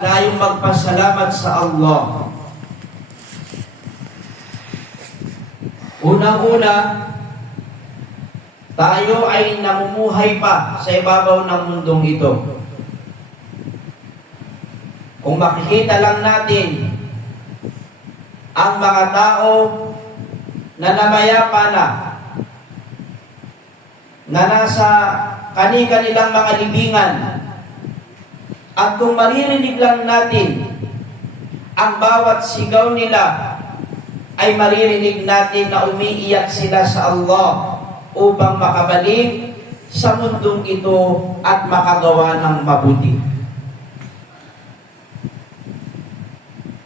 tayong magpasalamat sa Allah. Unang-una, tayo ay namumuhay pa sa ibabaw ng mundong ito. Kung makikita lang natin ang mga tao na namayapa na nasa kani-kanilang mga libingan, at kung maririnig lang natin ang bawat sigaw nila, ay maririnig natin na umiiyak sila sa Allah upang makabalik sa mundong ito at makagawa ng mabuti.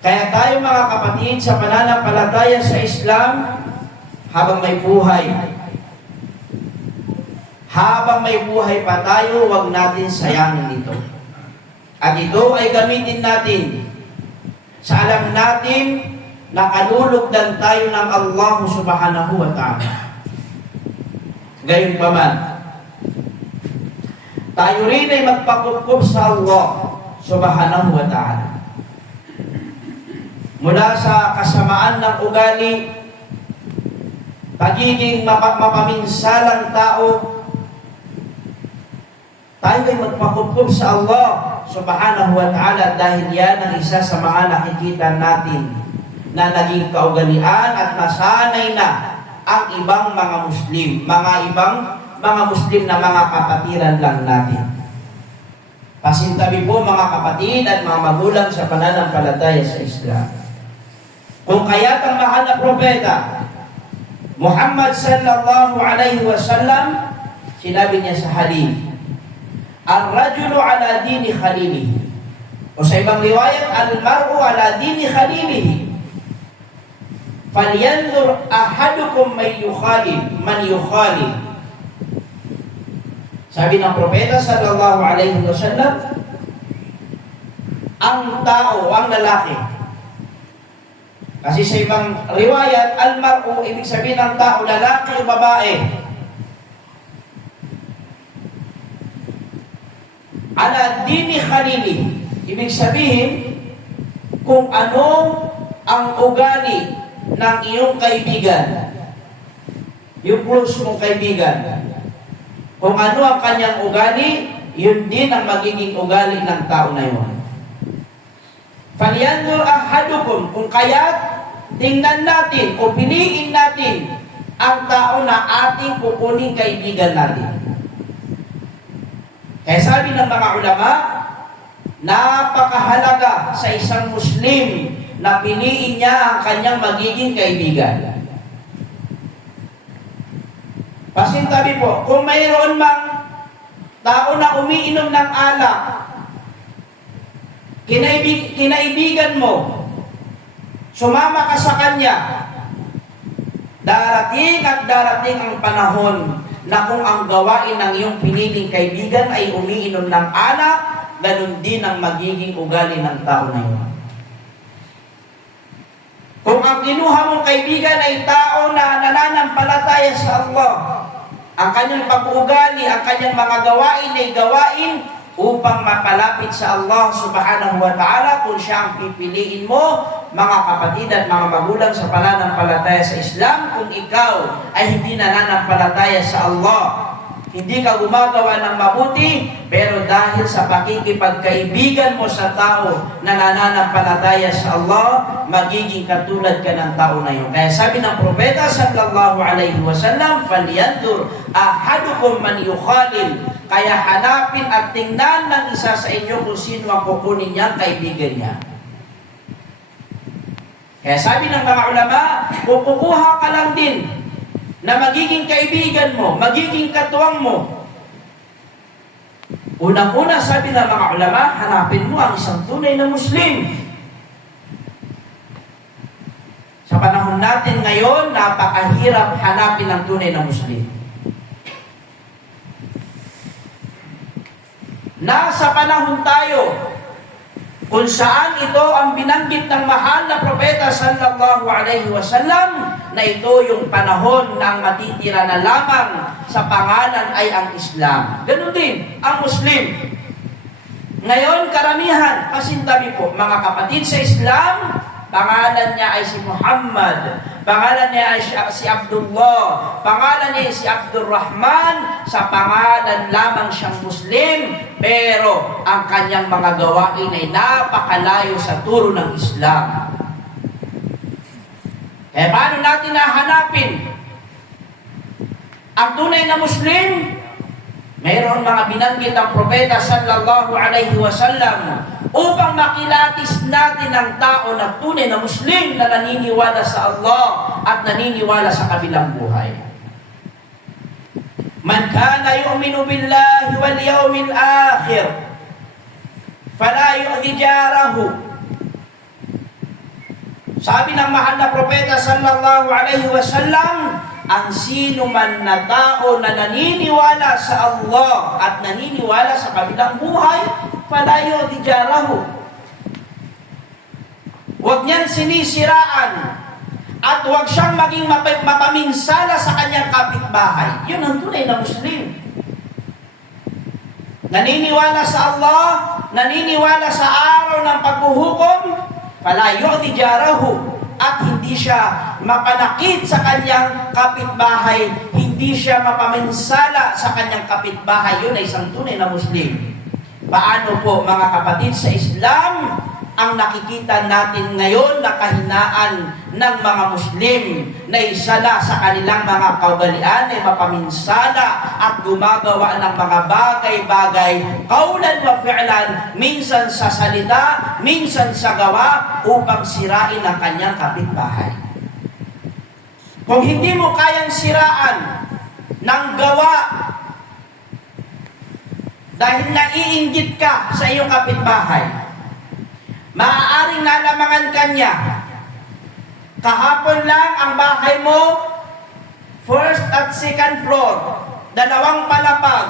Kaya tayo mga kapatid, sa pananampalataya sa Islam, habang may buhay pa tayo, huwag natin sayangin ito. At ito ay gamitin natin sa alam natin na kalulugdan tayo ng Allah subhanahu wa ta'ala. Gayunpaman, tayo rin ay magpakukup sa Allah subhanahu wa ta'ala. Mula sa kasamaan ng ugali, pagiging mapaminsalang tao, tayo ay magpakukup sa Allah subhanahu wa ta'ala, dahil yan ang isa sa mga nakikita natin na naging kaugalian at nasanay na ang ibang mga Muslim, mga Muslim na mga kapatiran lang natin. Pasintabi po mga kapatid at mga magulang sa pananampalataya sa Islam. Kung kaya't ang mahal na propeta Muhammad sallallahu alaihi wasallam, sinabi niya sa hadith, "Ar-rajulu ala dini khalilihi." O sa ibang riwayat, "Al-mar'u ala dini khalilihi. Falyanzur ahadukum man yukhalil." Sabi ng propeta sallallahu alaihi wasallam, ang tao, ang lalaki. Kasi sa ibang riwayat, al-mar'u, ibig sabihin ng tao, lalaki o babae, ala dini khalili, ibig sabihin kung ano ang ugali ng iyong kaibigan, yung close mong kaibigan, kung ano ang kanyang ugali, yun din ang magiging ugali ng tao na yun. Falyanzur ahadukum, kung kaya't tingnan natin o piliin natin ang tao na ating kukuning kaibigan natin. Kaya sabi ng mga ulama, napakahalaga sa isang Muslim na piliin niya ang kanyang magiging kaibigan. Pasintabi po, kung mayroon mang tao na umiinom ng alak, kinaibigan mo, sumama ka sa kanya, darating at darating ang panahon na kung ang gawain ng iyong piniling kaibigan ay umiinom ng alak, ganun din ang magiging ugali ng tao na yun. Kung ang kinuha mong kaibigan ay tao na nananampalataya sa Allah, ang kanyang pag-uugali, ang kanyang mga gawain ay gawain upang mapalapit sa Allah subhanahu wa ta'ala, kung siya ang pipiliin mo, mga kapatid at mga magulang sa pananampalataya sa Islam, kung ikaw ay hindi nananampalataya sa Allah, hindi ka gumagawa ng mabuti, pero dahil sa pakikipagkaibigan mo sa tao na nananampalataya sa Allah, magiging katulad ka ng tao na yun. Kaya sabi ng propeta sallallahu alaihi wasallam, "Falyanzur ahadukum man yukhalil." Kaya hanapin at tingnan ng isa sa inyo kung sino ang kukunin niyang kaibigan niya. Kaya sabi ng mga ulama, kung kukuha ka lang din na magiging kaibigan mo, magiging katuwang mo, unang-una sabi ng mga ulama, hanapin mo ang isang tunay na Muslim. Sa panahon natin ngayon, napakahirap hanapin ang tunay na Muslim. Nasa panahon tayo kung saan ito ang binanggit ng mahal na propeta sallallahu alaihi wasallam, na ito yung panahon na ang matitira na lamang sa pangalan ay ang Islam. Ganun din ang Muslim. Ngayon, karamihan, kasintabi po, mga kapatid sa Islam, pangalan niya ay si Muhammad, pangalan niya ay si Abdullah, pangalan niya ay si Abdurrahman, sa pangalan lamang siyang Muslim, pero ang kanyang mga gawain ay napakalayo sa turo ng Islam. Eh, paano natin nahanapin ang tunay na Muslim? Mayroon mga binanggit ang propeta sallallahu alaihi wasallam upang makilatis natin ang tao na tunay na Muslim na naniniwala sa Allah at naniniwala sa kabilang buhay. Man kana yu'minu billahi wal yawmil akhir fala yu'dhi jarahu. Sabi ng mahal na propeta sallallahu alaihi wasallam, ang sino man na tao na naniniwala sa Allah at naniniwala sa kabilang buhay, fala yu'dhi jarahu. Huwag niyan sinisiraan at huwag siyang maging mapaminsala sa kanyang kapitbahay. Yun ang tunay na Muslim. Naniniwala sa Allah, naniniwala sa araw ng paghuhukom, fala yu'dhi jarahu. At hindi siya mapanakit sa kanyang kapitbahay, hindi siya mapaminsala sa kanyang kapitbahay. Yun ay isang tunay na Muslim. Paano po mga kapatid sa Islam ang nakikita natin ngayon na kahinaan ng mga Muslim na isa na sa kanilang mga kaugalian ay mapaminsala at gumagawa ng mga bagay-bagay kaulan wa fi'lan, minsan sa salita, minsan sa gawa upang sirain ang kanyang kapitbahay. Kung hindi mo kayang siraan ng gawa dahil naiinggit ka sa iyong kapitbahay, maaaring nalamangan kanya. Kahapon lang ang bahay mo, first at second floor, 2 palapag.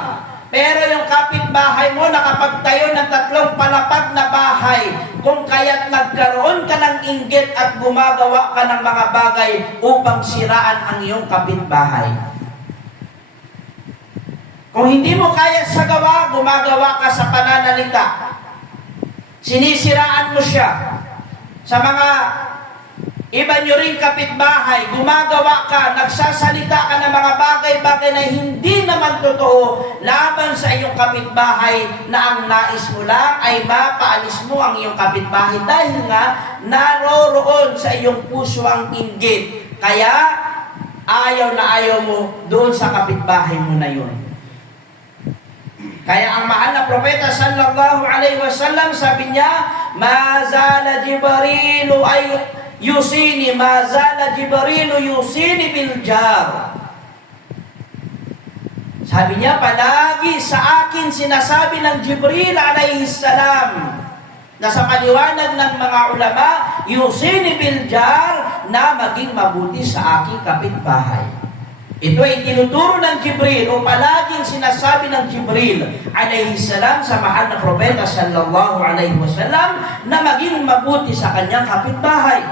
Pero yung kapitbahay mo nakapagtayo ng 3 palapag na bahay. Kung kaya't nagkaroon ka ng inggit at gumagawa ka ng mga bagay upang siraan ang iyong kapitbahay. Kung hindi mo kaya sa gawa, gumagawa ka sa pananalita. Sinisiraan mo siya. Sa mga iba nyo rin kapitbahay, gumagawa ka, nagsasalita ka ng mga bagay-bagay na hindi naman totoo laban sa iyong kapitbahay, na ang nais mo lang ay mapaalis mo ang iyong kapitbahay dahil nga naroroon sa iyong puso ang inggit. Kaya ayaw na ayaw mo doon sa kapitbahay mo na yun. Kaya ang mahal na propeta sallallahu alaihi wasallam, sabi niya, mazala Jibrilu ay yusini, mazala Jibrilu yusini bil jar. Sabi niya, palagi sa akin sinasabi ng Jibril alaihi salam, na sa paliwanag ng mga ulama, yusini bil jar, na maging mabuti sa aking kapitbahay. Ito ay tinuturo ng Jibril o palaging sinasabi ng Jibril alayhi salam sa mahal na propeta sallallahu alayhi wasallam na maging mabuti sa kanyang kapitbahay.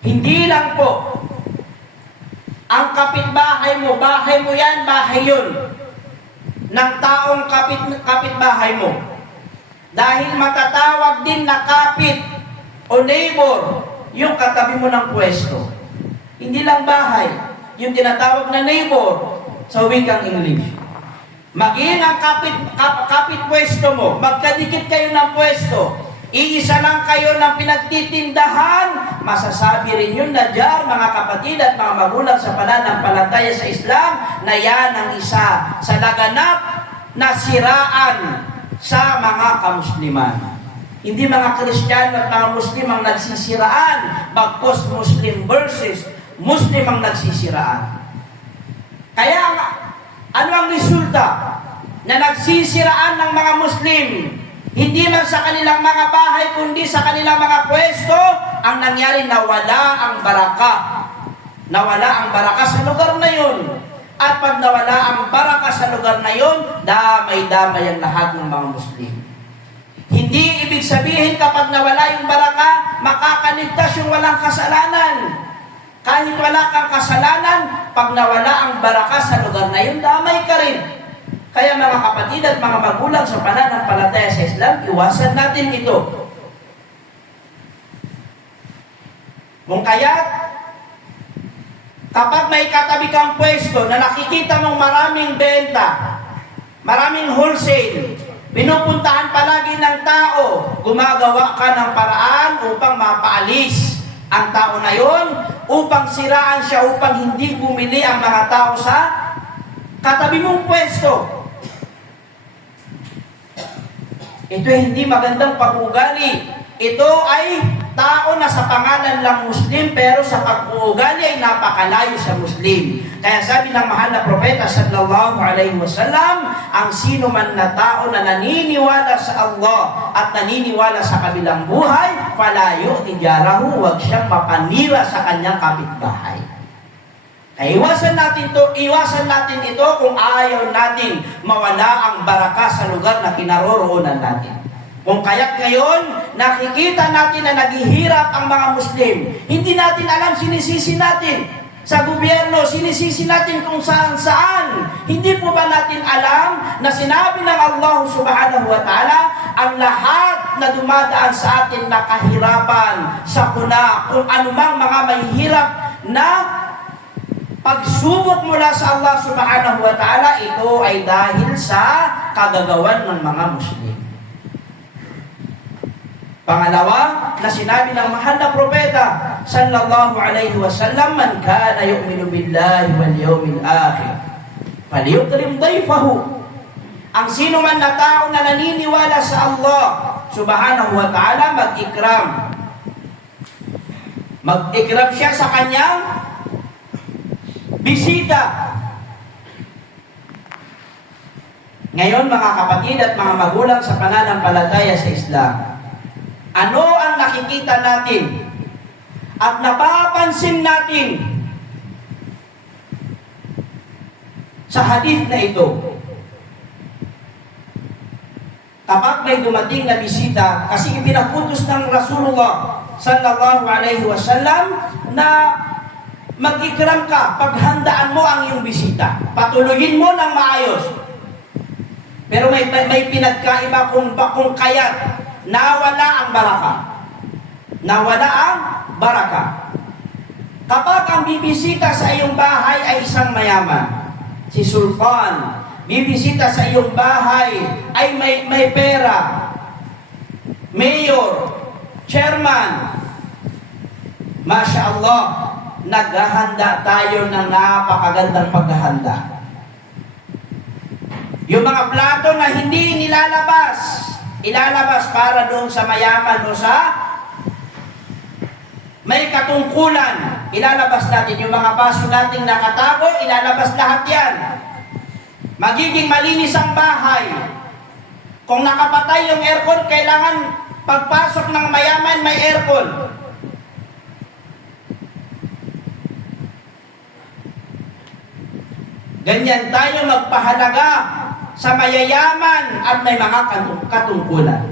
Hindi lang po ang kapitbahay mo yan, bahay yun ng taong kapitbahay mo. Dahil matatawag din na kapit o neighbor yung katabi mo ng pwesto. Hindi lang bahay, yung tinatawag na neighbor sa wikang English. Maging ang kapit pwesto mo, magkadikit kayo ng pwesto, iisa lang kayo ng pinagtitindahan, masasabi rin yun na dyan, mga kapatid at mga magulang sa pananampalataya sa Islam, na yan ang isa sa laganap na siraan sa mga kamusliman. Hindi mga Kristiyano at mga Muslim ang nagsisiraan, bagkos Muslim versus Muslim ang nagsisiraan. Kaya ano ang resulta na nagsisiraan ng mga Muslim? Hindi man sa kanilang mga bahay, kundi sa kanilang mga pwesto, ang nangyari, nawala ang baraka. Nawala ang baraka sa lugar na yun. At pag nawala ang baraka sa lugar na yun, damay-damay ang lahat ng mga Muslim. Hindi ibig sabihin kapag nawala yung baraka, makakaligtas yung walang kasalanan. Kahit wala kang kasalanan, pag nawala ang baraka sa lugar na yun, damay ka rin. Kaya mga kapatid at mga magulang sa pananampalataya sa Islam, iwasan natin ito. Kung kaya't, kapag may katabi kang pwesto na nakikita mong maraming benta, maraming wholesale, pinupuntahan palagi ng tao, gumagawa ka ng paraan upang mapaalis ang tao na yon, upang siraan siya, upang hindi bumili ang mga tao sa katabi mong pwesto. Ito ay hindi magandang pag-uugali. Ito ay tao na sa pangalan lang Muslim, pero sa pag-uugali ay napakalayo sa Muslim. Kaya sabi ng mahal na propeta sallallahu alaihi wasallam, ang sino man na tao na naniniwala sa Allah at naniniwala sa kabilang buhay, fala yu'ti jarahu, huwag siyang mapanira sa kanyang kapitbahay. Kaya iwasan natin ito kung ayaw natin mawala ang baraka sa lugar na kinaroroonan natin. Kung kaya't ngayon, nakikita natin na naghihirap ang mga Muslim. Hindi natin alam, sinisisi natin sa gobyerno, sinisisi natin kung saan-saan. Hindi po ba natin alam na sinabi ng Allah subhanahu wa ta'ala, ang lahat na dumadaan sa atin na kahirapan, sakuna, kung anumang mga mahihirap na pagsubok mula sa Allah subhanahu wa ta'ala, ito ay dahil sa kagagawan ng mga Muslim. Pangalawa, na sinabi ng mahal na propeta sallallahu alaihi wasallam, man kana yu'minu billahi wal yawmil akhir falyukrim dayfahu. Ang sino man na tao na naniniwala sa Allah subhanahu wa ta'ala, mag-ikram siya sa kanyang bisita. Ngayon mga kapatid at mga magulang sa pananampalataya sa Islam, ano ang nakikita natin at napapansin natin sa hadith na ito? Kapag may dumating na bisita, kasi ipinakutos ng Rasulullah sallallahu alaihi wasallam na mag-ikram ka, paghandaan mo ang iyong bisita. Patuloyin mo ng maayos. Pero may pinagkaiba kung kaya't nawala ang baraka. Nawala ang baraka. Kapag ang bibisita sa iyong bahay ay isang mayaman, si sultan, bibisita sa iyong bahay ay may pera, mayor, chairman, Masya Allah, naghahanda tayo ng napakagandang paghahanda. Yung mga plato na hindi ilalabas para doon sa mayaman o sa may katungkulan, ilalabas natin. Yung mga baso nating nakatago, ilalabas lahat yan. Magiging malinis ang bahay. Kung nakapatay yung aircon, kailangan pagpasok ng mayaman may aircon. Ganyan tayo magpahalaga sa mayayaman at may mga katungkulan.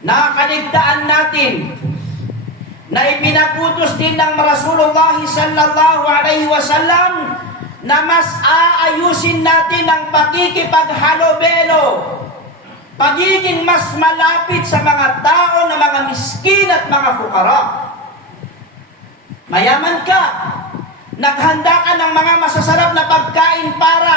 Nakaligtaan natin na ipinaputos din ng Rasulullah sallallahu alaihi wasallam na mas aayusin natin ang pakikipaghalobelo, pagiging mas malapit sa mga tao na mga miskin at mga fukara. Mayaman ka, naghanda ka ng mga masasarap na pagkain para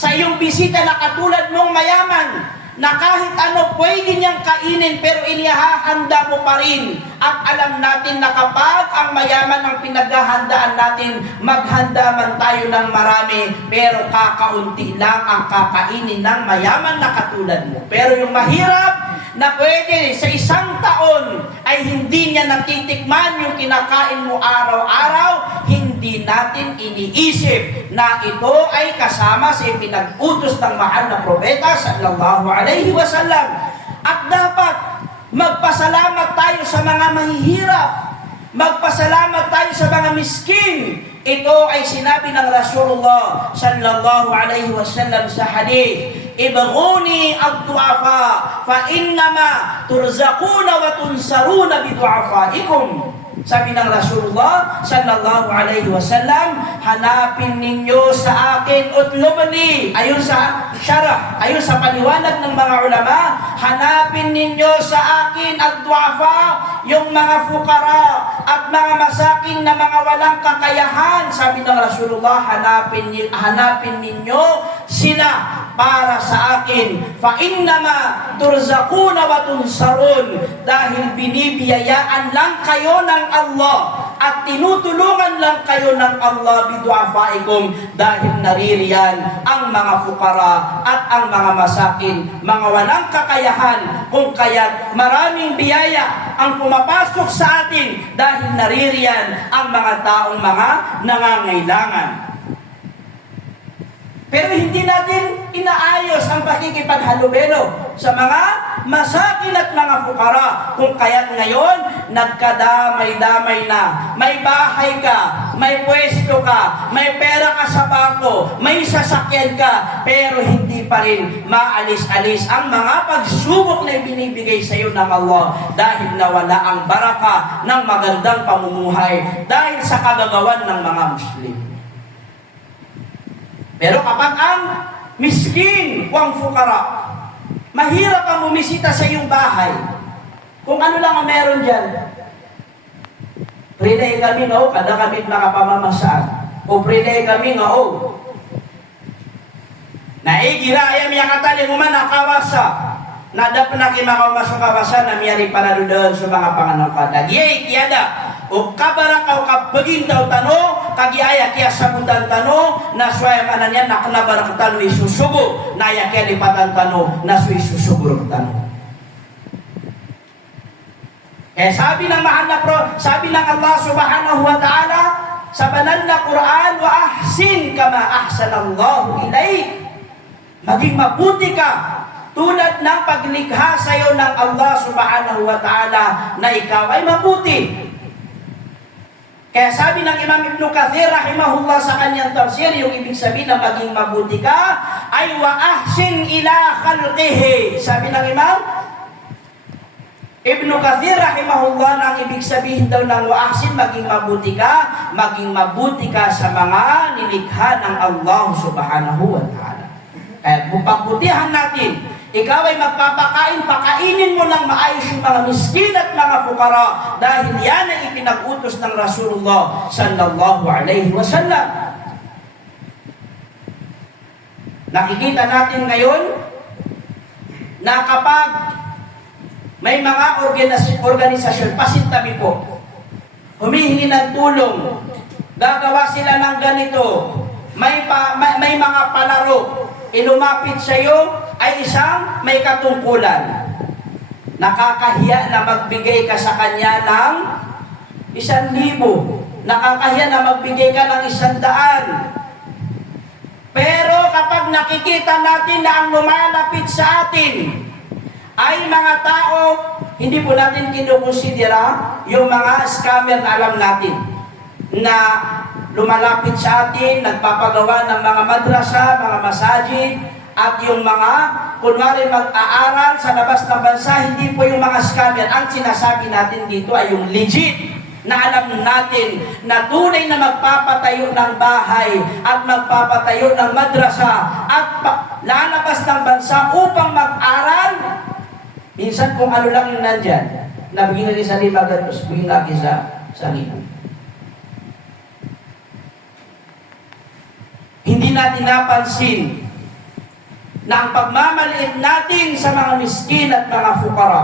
sa iyong bisita na katulad mong mayaman, na kahit ano pwede niyang kainin pero inihahanda mo pa rin. At alam natin na kapag ang mayaman ang pinaghahandaan natin, maghanda man tayo ng marami pero kakaunti lang ang kakainin ng mayaman na katulad mo. Pero yung mahirap na pwede sa isang taon ay hindi niya natitikman yung kinakain mo araw-araw, hindi natin iniisip na ito ay kasama sa pinag-utos ng mahal na propeta sallallahu alaihi wasallam. At dapat magpasalamat tayo sa mga mahihirap, magpasalamat tayo sa mga miskin. Ito ay sinabi ng Rasulullah sallallahu alaihi wasallam sa hadith, ibghuni ad-du'afa fa innama turzaquna wa tunsaruna bi du'afaikum. Sabi ng Rasulullah sallallahu alaihi wasallam, hanapin ninyo sa akin utlubni. Ayon sa syarah, ayon sa paliwanag ng mga ulama, hanapin ninyo sa akin ad-du'afa, yung mga fukara at mga masakin na mga walang kakayahan. Sabi ng Rasulullah, hanapin ninyo sila para sa akin. Fa innama turzaquna wa tunsarun, dahil binibiyayaan lang kayo ng Allah at tinutulungan lang kayo ng Allah bidu'afaikum, dahil naririyan ang mga fukara at ang mga masakin, mga walang kakayahan. Kung kaya't maraming biyaya ang pumapasok sa atin dahil naririyan ang mga taong mga nangangailangan. Pero hindi natin inaayos ang pakikipaghalubelo sa mga masakin at mga fukara. Kung kaya't ngayon, nagkadamay-damay na. May bahay ka, may pwesto ka, may pera ka sa bangko, may sasakyan ka, pero hindi pa rin maalis-alis ang mga pagsubok na ibinibigay sa iyo ng Allah, dahil nawala ang baraka ng magandang pamumuhay dahil sa kagagawan ng mga Muslim. Pero kapag ang miskin, wang fukara, mahirap ang bumisita sa iyong bahay, kung ano lang ang meron dyan, prinay kami nga o, kada kami mga pamamasaan, o prinay kami nga o, naigira ayam yakatan yung man nakawasa, nadap na kimakawamasong kawasan na miyari para doon sa mga panganangkada. Giyay, kiyada, o kabara ka o kabagin daw tano, kagiaya kaya sabutan tano, na suwaya manan yan, nakanabara ka tano isusubo, naya kaya lipatan tano, na suwi susubo tano. Sabi ng mahal na sabi ng Allah subhanahu wa ta'ala, sa banal na Quran, wa ahsin kama ahsanallahu ilayk. Maging mabuti ka, tulad ng paglikha sa iyo ng Allah subhanahu wa ta'ala na ikaw ay mabuti. Kaya sabi ng Imam Ibn Kathir rahimahullah sa kanyang tafsir, yung ibig sabihin na maging mabuti ka ay wa ahsin ila khalqihi. Sabi ng Imam Ibn Kathir rahimahullah, na ang ibig sabihin daw ng wa ahsin, maging mabuti ka sa mga nilikha ng Allah subhanahu wa ta'ala. Kaya kung pagbutihan natin, ikaw ay magpapakain, pakainin mo ng maayos yung mga miskin at mga fukara, dahil yan ay ipinag-utos ng Rasulullah sallallahu alaihi wasallam. Nakikita natin ngayon na kapag may mga organisasyon, pasintabi po, humihingi ng tulong, gagawa sila ng ganito, may mga palaro, ilumapit sa iyo ay isang may katungkulan. Nakakahiya na magbigay ka sa kanya ng 1,000. Nakakahiya na magbigay ka ng 100. Pero kapag nakikita natin na ang lumalapit sa atin ay mga tao, hindi po natin kinukonsidera yung mga scammer na alam natin na lumalapit sa atin, nagpapagawa ng mga madrasa, mga masajid, at yung mga, kunwari mag-aaral sa labas ng bansa, hindi po yung mga scammer. Ang sinasabi natin dito ay yung legit, na alam natin na tunay na magpapatayo ng bahay at magpapatayo ng madrasa at lalabas ng bansa upang mag-aral. Minsan kung ano lang yung nandyan, nabigyan natin sa libagan, tapos bigyan natin sa libagan. Hindi natin napansin na ang pagmamaliit natin sa mga miskin at mga fukara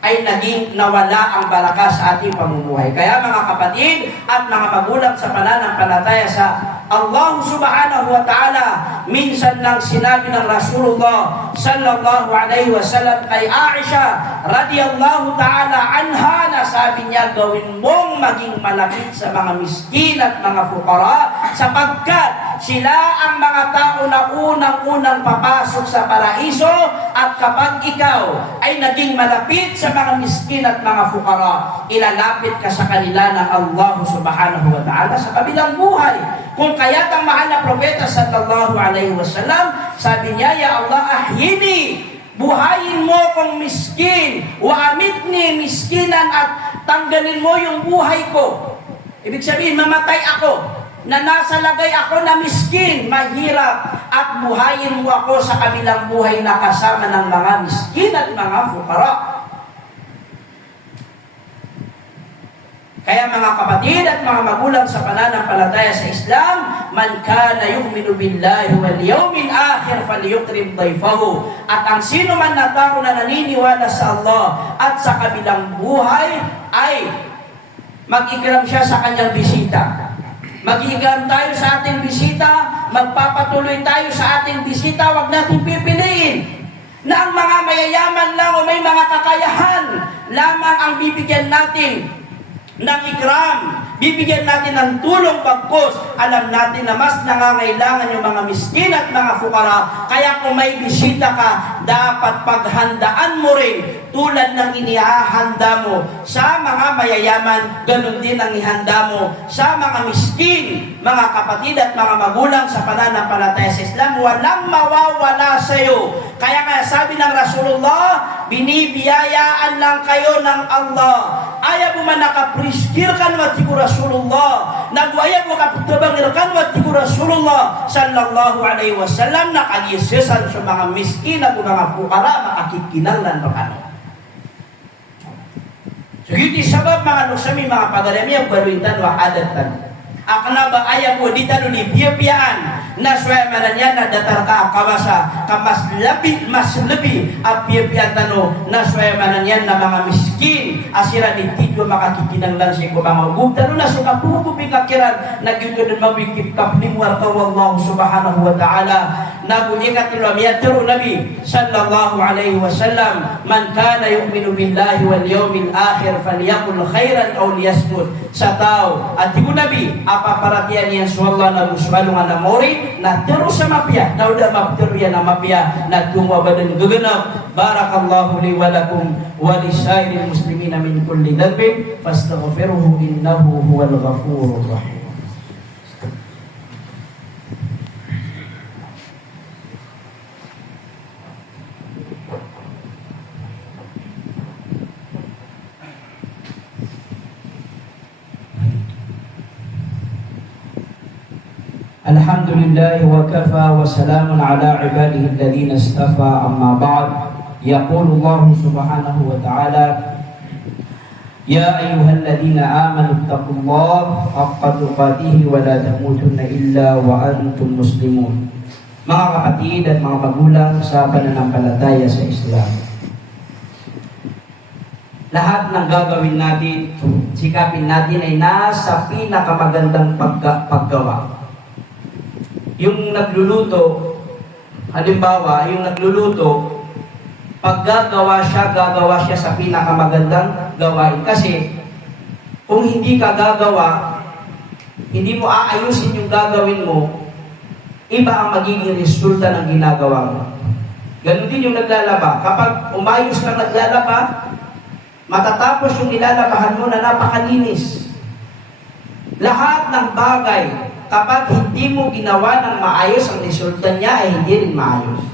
ay naging nawala ang baraka sa ating pamumuhay. Kaya mga kapatid at mga magulang sa pananampalataya sa Allah subhanahu wa ta'ala, minsan lang sinabi ng Rasulullah sallallahu alaihi wasallam kay Aisha radiyallahu ta'ala anha, na sabi niya, gawin mong maging malapit sa mga miskin at mga fukara, sapagkat sila ang mga tao na unang-unang papasok sa paraiso, at kapag ikaw ay naging malapit sa mga miskin at mga fukara, ilalapit ka sa kanila ng Allah subhanahu wa ta'ala sa kabilang buhay. Kung kaya't ang mahal na propeta sallallahu alaihi wasallam, sabi niya, ya Allah ahyini, buhayin mo kong miskin, wa amitni miskinan, at tanggalin mo yung buhay ko. Ibig sabihin, mamatay ako, na nasa lagay ako na miskin, mahirap, at buhayin mo ako sa kabilang buhay na kasama ng mga miskin at mga fukara. Kaya mga kapatid at mga magulang sa pananampalataya sa Islam, man kana yu'minu billahi wal yawmil akhir falyukrim dayfahu. At ang sino man na tao na naniniwala sa Allah at sa kabilang buhay ay mag-ikram siya sa kanyang bisita. Mag-ikram tayo sa ating bisita, magpapatuloy tayo sa ating bisita, wag natin pipiliin na ang mga mayayaman lang o may mga kakayahan lamang ang bibigyan natin ng ikram, bibigyan natin ng tulong pagkos. Alam natin na mas nangangailangan yung mga miskin at mga fukara. Kaya kung may bisita ka, dapat paghandaan mo rin tulad ng inihahanda mo sa mga mayayaman, ganun din ang ihanda mo sa mga miskin. Mga kapatid at mga magulang sa pananampalataya sa Islam, walang mawawala sa iyo. Kaya nga sabi ng Rasulullah, binibiyayaan lang kayo ng Allah. Ayaw mo man nakapriskirkan wat tiku Rasulullah. Nagwayag mo kapagtabangirkan wat tiku Rasulullah sallallahu alaihi wasallam na kagisesan sa mga miskin at mga fukara makakikinanglan pa kano. So iti sabab mga nusami mga pagarami ang baluintan wa adatan. Akna ba ayaw mo di talo ni biyabiyaan na suwaya manan yan na datar ka kawasa kamas mas lebih biyabiyaan tano na suwaya manan yan na mga miskin asira ni tidyo makakikinang lang siya ko mga ugub tano na suka pupupi kakiran nagyuto din mawikip kapning warta wallahu subhanahu wa ta'ala nabunyikat nilo miyatiro nabi sallallahu alaihi wasallam man kana yu'minu billahi wal yawmil akhir falyakul khairan aw liyasmut sa tao at tigo nabi paparatian niya suwalla na luswalo nga namori na terus sa mapya na udah mapterya na mapya na tumabadan gaganap. Barakallahu li wa lakum wa lisairil muslimina min kulli dhanbin fastaghfiruhu innahu huwal ghafurur rahim. Alhamdulillah wa kafa wa salamun ala ibadihi alladhina istafa amma ba'd. Yaqulu Allah subhanahu wa ta'ala ya ayyuhalladhina amanu taqullaha haqqa tuqatih wa la tamutunna illa wa antum muslimun. Mga kapatid at mga magulang sa pananampalataya sa Islam, lahat ng gagawin natin, sikapin natin ay nasa pinakamagandang paggawa. Yung nagluluto, halimbawa, yung nagluluto, pag gagawa siya sa pinakamagandang gawain. Kasi, kung hindi ka gagawa, hindi mo aayusin yung gagawin mo, iba ang magiging resulta ng ginagawa mo. Ganun din yung naglalaba. Kapag umayos kang naglalaba, matatapos yung nilalabahan mo na napakalinis. Lahat ng bagay, kapag hindi mo ginawa ng maayos, ang resulta niya ay hindi rin maayos.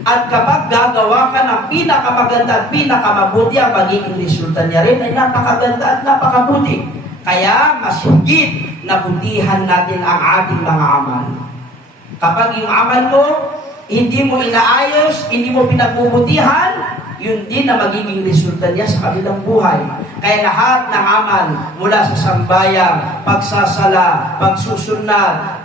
At kapag gagawa ka ng pinakamaganda at pinakamabuti, ang magiging resulta niya rin ay napakaganda at napakabuti. Kaya mas higit na butihan natin ang ating mga amal. Kapag yung amal mo, hindi mo inaayos, hindi mo pinagbubutihan, yun din na magiging resulta niya sa kabilang buhay. Kaya lahat ng amal mula sa sambayang, pagsasala, pagsusunod,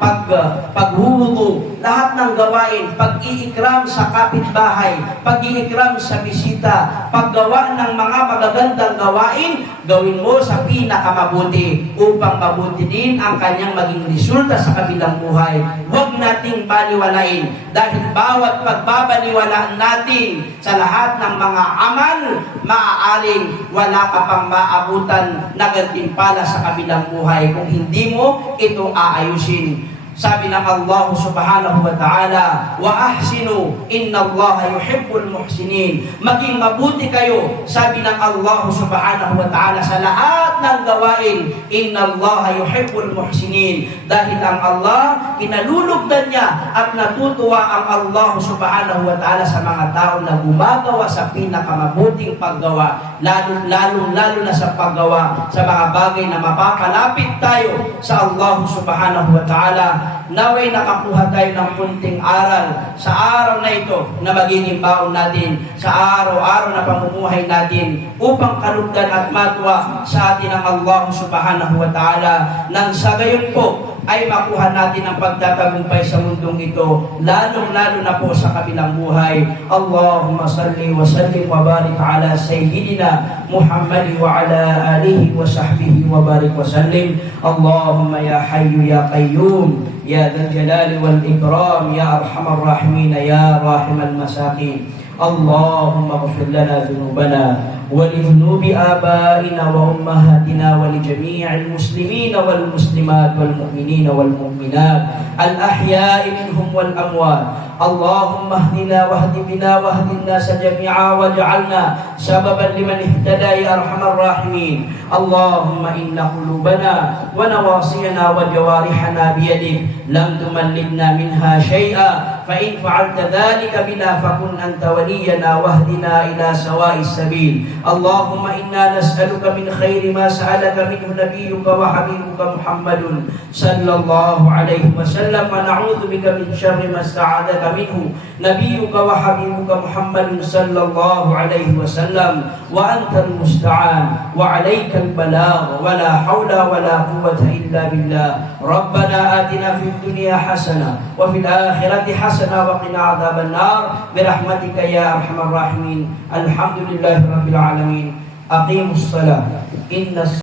paghuhuto, lahat ng gawain, pag-iikram sa kapitbahay, pag-iikram sa bisita, paggawa ng mga magagandang gawain, gawin mo sa pinakamabuti upang mabuti din ang kanyang maging resulta sa kabilang buhay. Huwag nating baliwalain dahil bawat pagbabaliwalaan natin sa lahat ng mga amal, maaaring wala ka pang maabutan na gantimpala sa kabilang buhay kung hindi mo ito aayusin. Sabi ng Allah subhanahu wa ta'ala, wa ahsinu, inna Allah yuhibbul muhsinin. Maging mabuti kayo, sabi ng Allah subhanahu wa ta'ala, sa lahat ng gawain, inna Allah yuhibbul muhsinin. Dahil ang Allah, kinalulugdan niya at natutuwa ang Allah subhanahu wa ta'ala sa mga tao na gumagawa sa pinakamabuting paggawa, lalo na sa paggawa sa mga bagay na mapapalapit tayo sa Allah subhanahu wa ta'ala. Naway nakakuha tayo ng kunting aral sa araw na ito na magiging baon natin sa araw-araw na pamumuhay natin upang kalugdan at matuwa sa atin ang Allah subhanahu wa ta'ala, nang sa gayon po ay makuha natin ang pagtatagumpay sa mundong ito, lalong-lalo na po sa kabilang buhay. Allahumma salli wa sallim wa barik ala Sayyidina Muhammad wa ala alihi wa sahbihi wa barik wa sallim. Allahumma ya hayyu ya qayyum ya dzal jalali wal ikram ya arhamar rahimin ya rahimal masakin. Allahumma ighfir lana dhunubana ولذنوب آبائنا وأمهاتنا ولجميع المسلمين والمسلمات والمؤمنين والمؤمنات الأحياء منهم والأموات. اللهم اهدنا واهد بنا واهد الناس جميعا واجعلنا سببا لمن اهتدى يا أرحم الراحمين. اللهم إن قلوبنا ونواصينا وجوارحنا بيدك لم تملكنا منها شيئا، فإن فعلت ذلك بنا فكن أنت ولينا واهدنا إلى سواء السبيل. اللهم إنا نسألك من خير ما سألك منه نبيك وحبيبك محمد صلى الله عليه وسلم، ونعوذ بك من شر ما استعاذك منه نبيك وحبيبك محمد صلى الله عليه وسلم، وأنت المستعان وعليك البلاغ ولا حول ولا قوة إلا بالله. ربنا آتنا في الدنيا حسنة وفي الآخرة حسنة وقنا عذاب النار برحمتك يا أرحم الراحمين. الحمد لله رب العالمين. أقيموا الصلاة إن